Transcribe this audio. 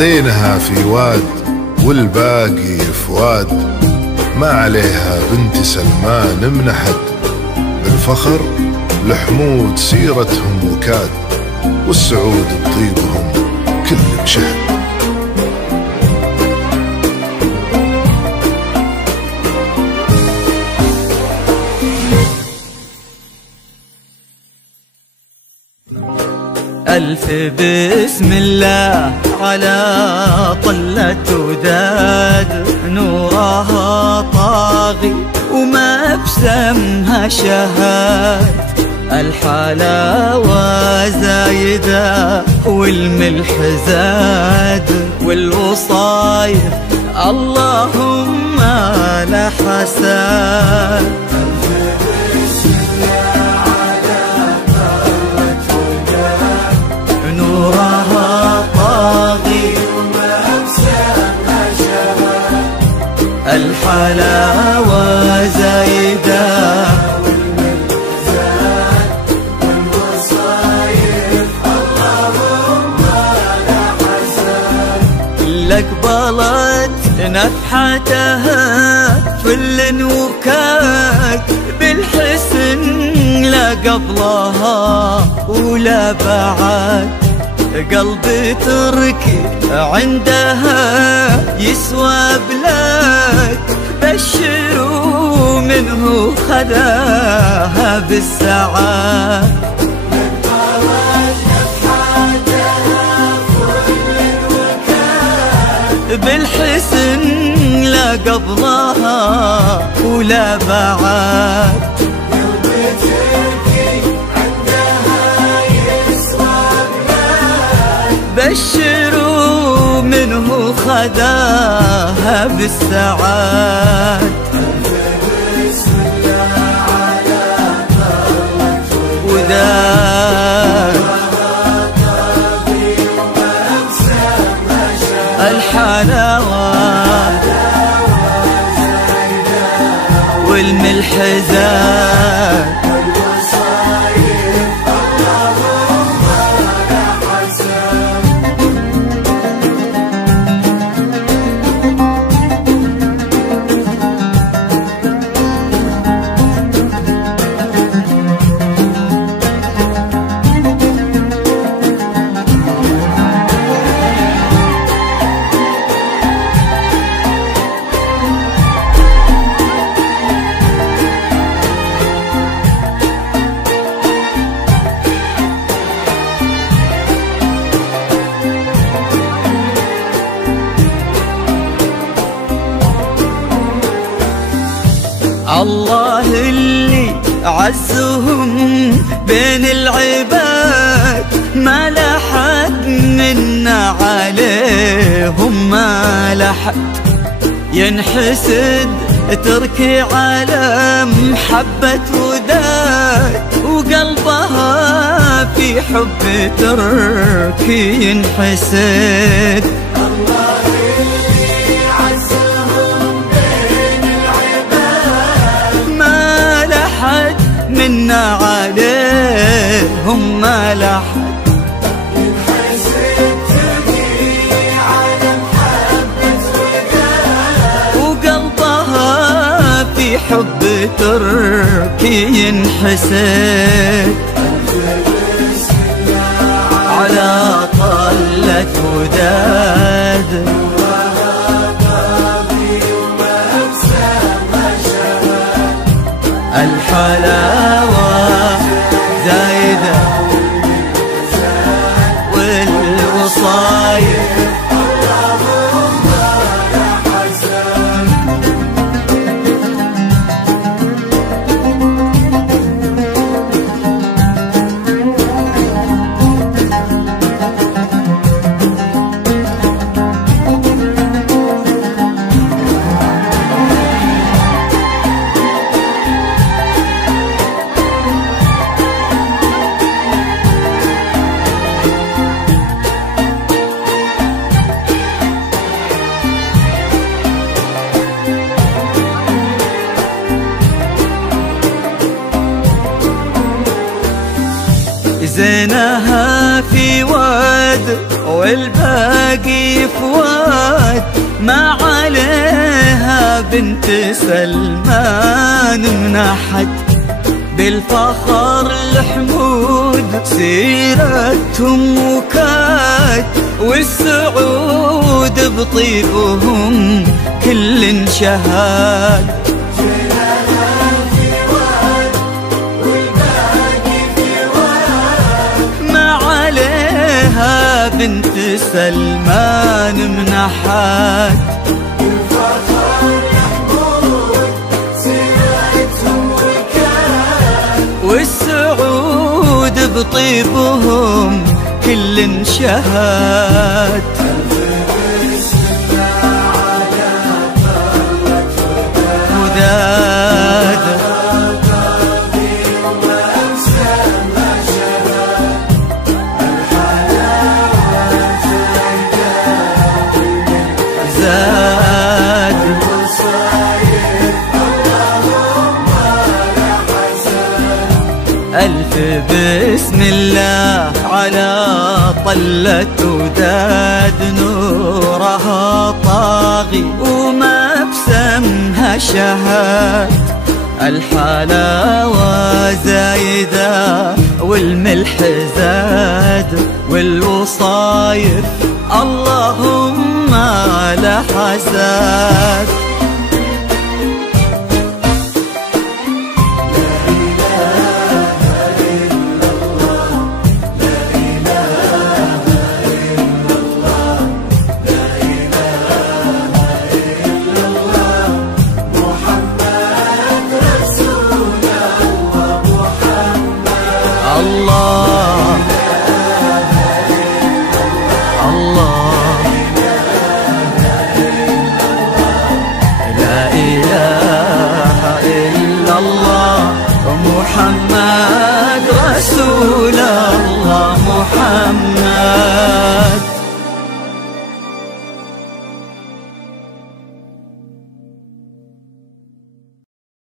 زينها في واد والباقي فؤاد، ما عليها بنت سلمان منحد، بالفخر لحمود سيرتهم وكاد، والسعود بطيبهم كل شهد. ألف بسم الله على طلة وداد، نورها طاغي وما بسمها شهاد، الحلاوة زايدة والملح زاد، والوصايف اللهم لا حساد. نورها طاغي وما بسمها شهاد، الحلاوة زايدة والوصايف اللهم لا حساد. لقبلت نفحتها فل وكاك، بالحسن لا قبلها ولا بعد، قلبي تركي عندها يسوى بلاك، بشروا منه خذاها بالسعاد. بالحسن لا قبلها ولا بعد، بشروا منه خذاها بالسعاد. بسم الله على وداد الحلاوة والملح زاد، الله اللي عزهم بين العباد، ما لحد منا عليهم ما لحد، ينحسد تركي على محبة وداد، وقلبها في حب تركي ينحسد. منا عليهم ما لحد، ينحسد تركي على محبة وداد، وقلبها في حب تركي ينحسد. بسم الله على طلة وداد، الحلاوة زايدة والوصايف اللهم لا حساد. زينها في واد والباقي فواد، ما عليها بنت سلمان منحت. بالفخر الحمود سيرتهم وكاد، والسعود بطيبهم كل شهاد. ما عليها بنت سلمان منحت. والسعود بطيبهم كل شهاد. وداد زاد ألف بسم الله على طلة وداد، نورها طاغي وما بسمها شهاد. الحلاوة زايدة والملح زاد، والوصايف اللهم لا حساد.